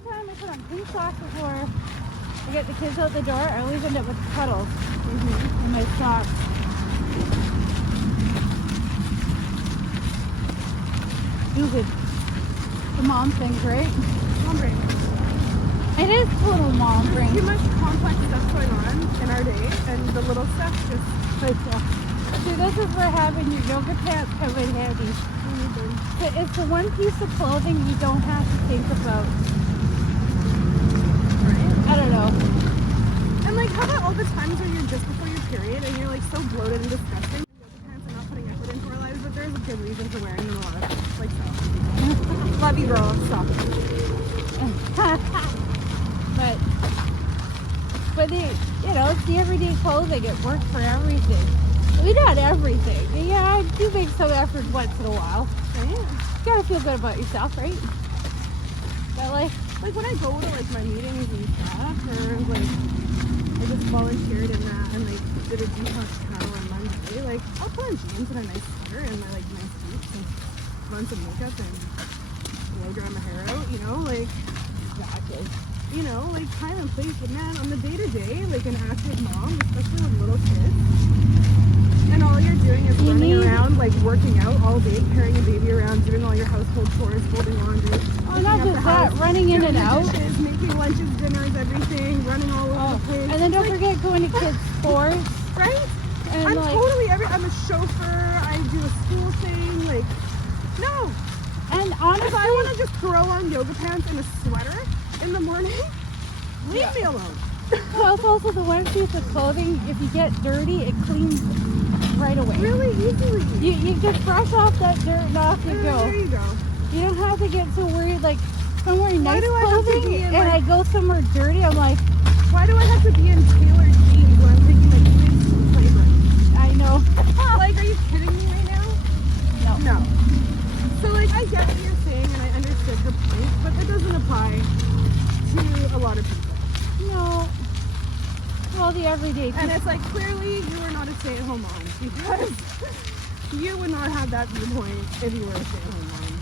every time I put on pink socks before I get the kids out the door, I always end up with puddles in my socks. Stupid. The mom things, right? Mom brain. It is total mom brain. Too much complex stuff going on in our day, and the little stuff just Like, see, this is where having your yoga pants come in handy. It's the one piece of clothing you don't have to think about. right. I don't know. And like, how about all the times where you're just before your period and you're like so bloated and disgusting? Yoga pants are not putting effort into our lives, but there's a good reason for wearing them a lot. Like so. Love you, girl. Stop. But it's the everyday clothing. It works for everything. We not everything. Yeah, I do make some effort once in a while. Right? You gotta feel good about yourself, right? But like when I go to like my meetings and stuff, or like I just volunteered in that and like did a detox panel on Monday, like I'll put on jeans and a nice sweater and my like nice boots and run some makeup and blow dry my hair out, like exactly. Like time and place. But man, on the day-to-day, like an active mom, especially with little kids, and all you're doing is running around, like working out all day, carrying a baby around, doing all your household chores, folding laundry. Oh, not just that, running in and out. Dishes, making lunches, dinners, everything, running all over the place. And then don't forget going to kids' sports. Right? And I'm like, totally I'm a chauffeur, I do a school thing, like, no. And honestly, if I want to just throw on yoga pants and a sweater in the morning, leave me alone. Well, it's also the one piece of clothing, if you get dirty, it cleans right away. Really easily. You just brush off that dirt and off you go. There you go. You don't have to get so worried, like, if I'm wearing nice clothing in, and I go somewhere dirty, I'm like, why do I have to be in tailored jeans when I'm taking my kids to the playground? I know. Like, are you kidding me right now? No. So, like, I get what you're saying and I understood her point, but that doesn't apply to a lot of people. No. Well, the everyday people. And it's like, clearly you are not a stay-at-home mom, because you would not have that viewpoint if you were a stay-at-home mom.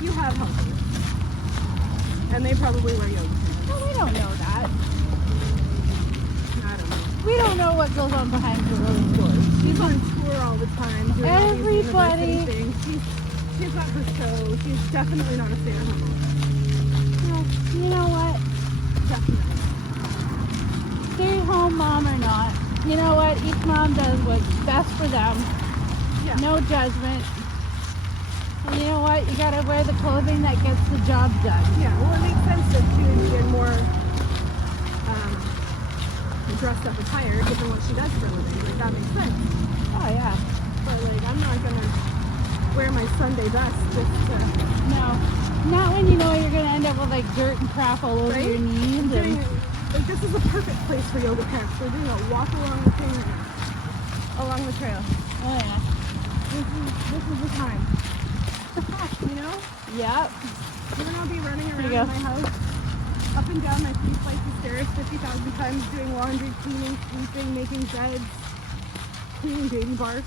You have helpers. And they probably wear yoga pants. No, we don't know that. I don't know. We don't know what goes on behind closed doors. She's on tour all the time doing all these university things. She's got her show. She's definitely not a stay-at-home mom. No, you know what? Definitely. Stay-at-home mom or not, you know what? Each mom does what's best for them. Yeah. No judgment. And you know what? You gotta wear the clothing that gets the job done. Yeah, well, it makes sense that she would be in more dressed up attire given what she does for a living. Like, that makes sense. Oh, yeah. But, like, I'm not gonna wear my Sunday best just to... No. Not when you know you're gonna end up with, like, dirt and crap all over your knees. Like, this is a perfect place for yoga pants. We're doing a walk along the thing right now. Along the trail. Oh, yeah. This is the time. Yep. And then I'll be running around my house, up and down my 3 flights of stairs 50,000 times, doing laundry, cleaning, sweeping, making beds, cleaning baby barf.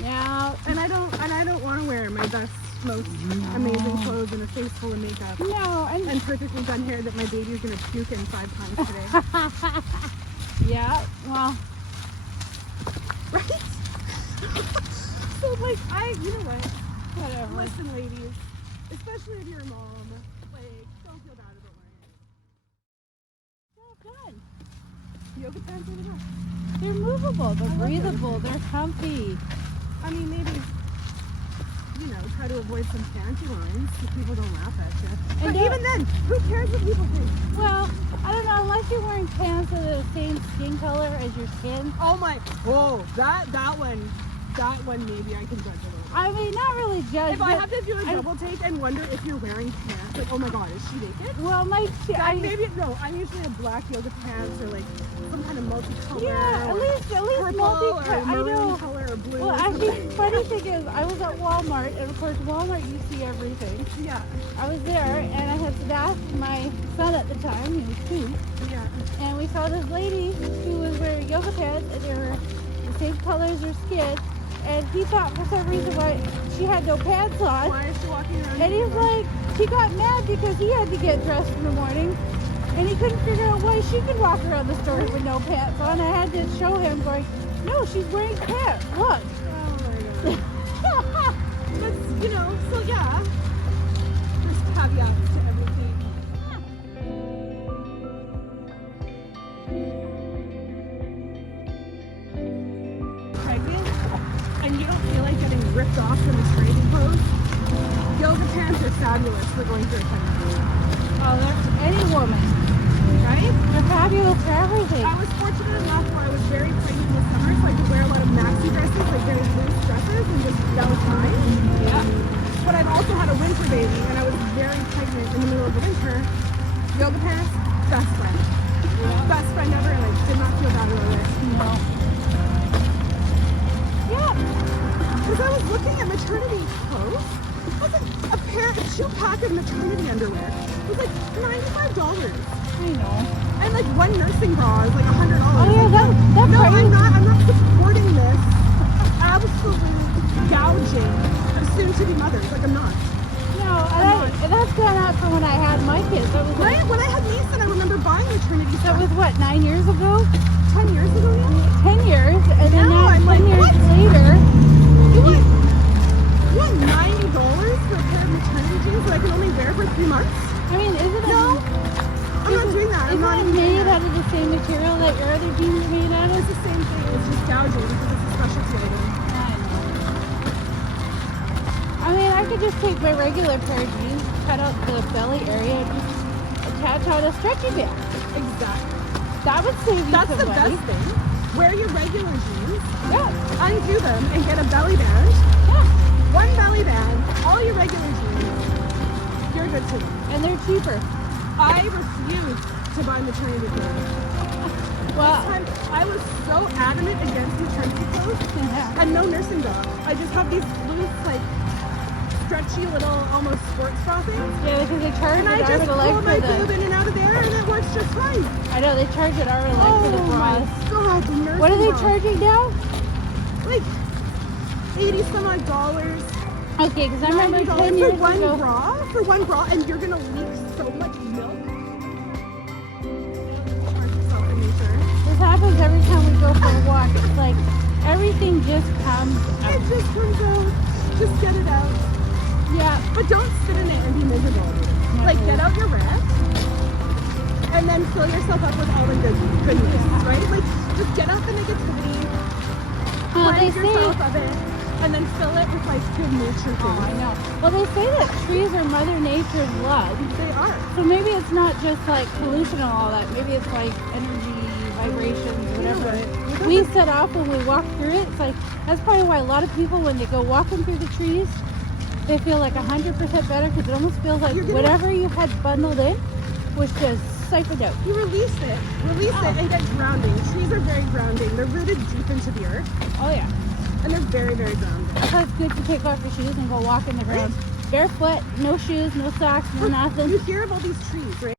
Yeah. And I don't want to wear my best, most amazing clothes and a face full of makeup. No, and perfectly done hair that my baby's gonna puke in 5 times today. Yeah. Well. Right? So like you know what? Whatever. Listen, ladies, especially if you're a mom, like, don't feel bad about wearing it. Well done. Yoga pants are the best. They're movable, they're breathable, they're comfy. I mean, maybe, try to avoid some panty lines so people don't laugh at you. But even then, who cares what people think? Well, I don't know, unless you're wearing pants that are the same skin color as your skin. Oh my, whoa, that one maybe I can judge a little. I mean, not really judge. If I have to do a double take and wonder if you're wearing pants, like, oh my god, is she naked? Well, I'm usually a black yoga pants or like some kind of multicolor. Yeah, at least multicolor. I know. Color or blue. Well, actually, the funny thing is, I was at Walmart, and of course, Walmart, you see everything. Yeah. I was there, and I had asked my son at the time, he was 2. Yeah. And we saw this lady who was wearing yoga pants, and they were the same color as her skin. And he thought for some reason why she had no pants on. Why is she walking around? And he's like, she got mad because he had to get dressed in the morning. And he couldn't figure out why she could walk around the store with no pants on. I had to show him going, no, she's wearing pants. Look. Oh my god. That's, you know, so yeah. There's caveats to everything. Pregnant and you don't feel like getting ripped off from the training pose, yoga pants are fabulous for going through a pregnancy. Oh, that's any woman. Right? They're fabulous for everything. I was fortunate enough where I was very pregnant this summer, so I could wear a lot of maxi dresses, like very loose dresses, and just that was fine. Yeah. But I've also had a winter baby, and I was very pregnant in the middle of the winter. Yoga pants, best friend. Yeah. Best friend ever, and I did not feel bad about it. No. Yeah. Because I was looking at maternity clothes. I was like, a two-pack of maternity underwear. It was like $95. I know. And like one nursing bra is like $100. Oh yeah, Like, that's no, right. I'm not supporting this absolute gouging of soon-to-be mothers. Like I'm not. No, and that's gone up from when I had my kids. That was Right? When I had Mason, I remember buying maternity that stuff was what, 9 years ago? 10 years ago now. 10 years, and then Now now I'm 10 like, years what? later. You want $90 for a pair of maternity jeans that I can only wear for 3 months? I mean, isn't it? No. I'm not doing that. I'm Isn't not it even doing made that. out of the same material that your other jeans are made out of? It's the same thing. It's just gouging because it's a specialty item. I mean, I could just take my regular pair of jeans, cut out the belly area, and just attach on a stretchy band. Exactly. That would save you That's some the money. best thing. Wear your regular jeans, Yeah. undo them, and get a belly band. Yeah. One belly band, all your regular jeans. You're good to go. And they're cheaper. I refuse to buy maternity clothes. Well, I was so adamant against maternity clothes. yeah. And no nursing bra. I just have these loose, like, stretchy little, almost sports bra things. Yeah, because they charge And an I arm just and a leg pull my for boob the... in and out of there, and it works just fine. I know, they charge an arm and a leg for the Oh my bras. god, the nursing What are they bra. charging now? Like, 80 some odd dollars. Okay, because I remember $90 10 years for one ago... bra, and you're gonna leak so much milk. Charge yourself in nature. This happens every time we go for a walk. It's like everything just comes out. It just comes out. Just get it out. Yeah. But don't sit in it and be miserable. Like, get out your rant and then fill yourself up with all the good news, right? Like, just get out the negativity, They cleanse say... yourself of it, and then fill it with, like, good nature Oh, I things. know. Well, they say that trees are Mother Nature's blood. They are. So maybe it's not just like pollution and all that. Maybe it's like energy, vibrations, whatever. Yeah. We set off when we walk through it. It's like, that's probably why a lot of people, when they go walking through the trees, they feel like 100% better because it almost feels like You're gonna- whatever you had bundled in was just siphoned out. You release it. Release Oh. it and get grounding. Trees are very grounding. They're rooted deep into the earth, Oh, yeah. and they're very, very grounding. That's why it's good to take off your shoes and go walk in the ground. Barefoot, no shoes, no socks, no nothing. You hear of all these trees, right?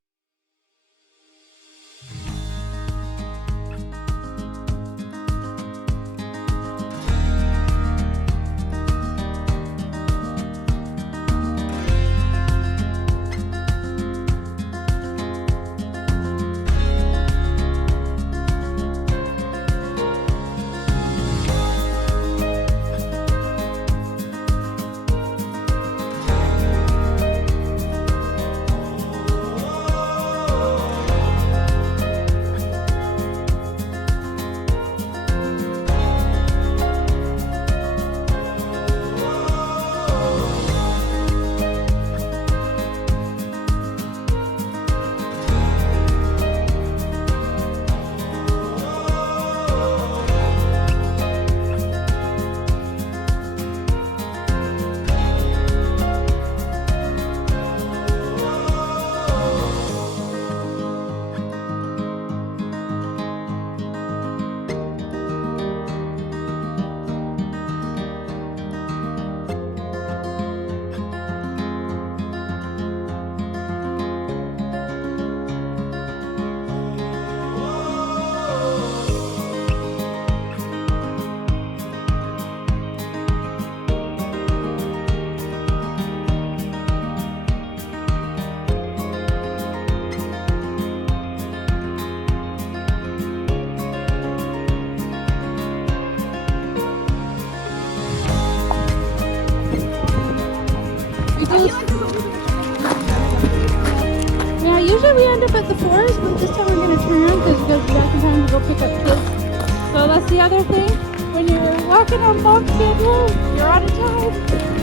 Usually we end up at the 4s, but this time we're going to turn around because we got to be back in time to go pick up kids. So that's the other thing. When you're walking on mom schedule, you're out of time.